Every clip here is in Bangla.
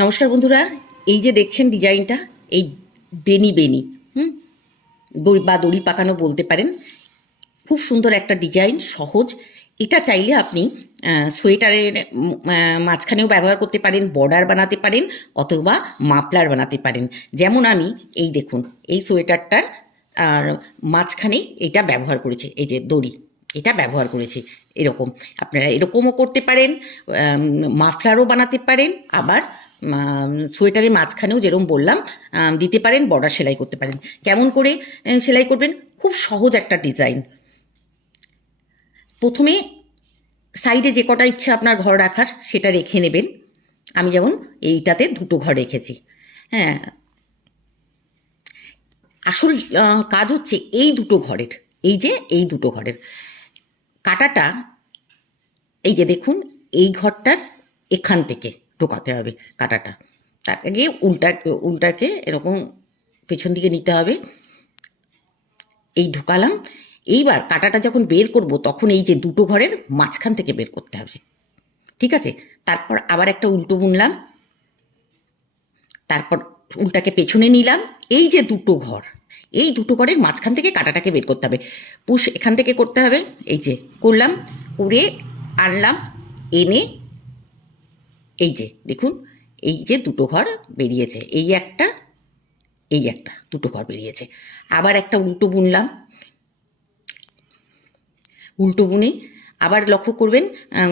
নমস্কার বন্ধুরা, এই যে দেখছেন ডিজাইনটা, এই বেনি বেনি, হুম? দড়ি বা দড়ি পাকানো বলতে পারেন। খুব সুন্দর একটা ডিজাইন, সহজ। এটা চাইলে আপনি সোয়েটারের মাঝখানেও ব্যবহার করতে পারেন, বর্ডার বানাতে পারেন, অথবা মাফলার বানাতে পারেন। যেমন আমি, এই দেখুন, এই সোয়েটারটার, আর মাঝখানে এটা ব্যবহার করেছে, এই যে দড়ি, এটা ব্যবহার করেছি, এরকম। আপনারা এরকমও করতে পারেন মাফলারও বানাতে পারেন, আবার সোয়েটারের মাঝখানেও যেরকম বললাম দিতে পারেন, বর্ডার সেলাই করতে পারেন। কেমন করে সেলাই করবেন? খুব সহজ একটা ডিজাইন। প্রথমে সাইডে যে কটা ইচ্ছে আপনার ঘর রাখার, সেটা রেখে নেবেন। আমি যেমন এইটাতে দুটো ঘর রেখেছি। হ্যাঁ। আসল কাজ হচ্ছে এই দুটো ঘরের, এই যে এই দুটো ঘরের। কাটাটা, এই যে দেখুন, এই ঘরটার এখান থেকে। ঢোকাতে হবে কাটাটা। তার আগে উল্টা উল্টাকে এরকম পেছন দিকে নিতে হবে। এই ঢুকালাম। এইবার কাটাটা যখন বের করব তখন এই যে দুটো ঘরের মাঝখান থেকে বের করতে হবে। ঠিক আছে? তারপর আবার একটা উল্টো বুনলাম। তারপর উল্টাকে পেছনে নিলাম। এই যে দুটো ঘর, এই দুটো ঘরের মাঝখান থেকে কাটাটাকে বের করতে হবে। পুশ এখান থেকে করতে হবে। এই যে করলাম, করে আনলাম, এনে এই যে, দেখুন, এই যে দুটো ঘর বেরিয়েছে, এই একটা এই একটা, দুটো ঘর বেরিয়েছে। আবার একটা উল্টো বুনলাম। উল্টো বুনে আবার লক্ষ্য করবেন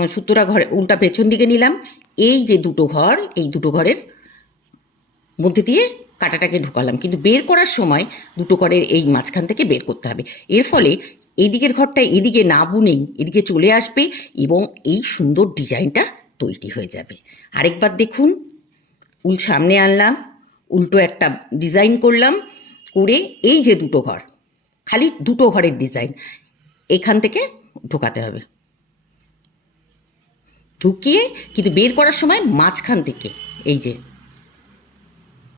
সুতোরা ঘরে, উল্টা পেছন দিকে নিলাম। এই যে দুটো ঘর, এই দুটো ঘরের মধ্যে দিয়ে কাটাটাকে ঢুকালাম। কিন্তু বের করার সময় দুটো ঘরের এই মাঝখান থেকে বের করতে হবে। এর ফলে এই দিকের ঘরটা এদিকে না বুনেই এদিকে চলে আসবে এবং এই সুন্দর ডিজাইনটা তৈরি হয়ে যাবে। আরেকবার দেখুন, উল সামনে আনলাম, উল্টো একটা ডিজাইন করলাম, করে এই যে দুটো ঘর, খালি দুটো ঘরের ডিজাইন এখান থেকে ঢোকাতে হবে। ঢুকিয়ে কিন্তু বের করার সময় মাঝখান থেকে, এই যে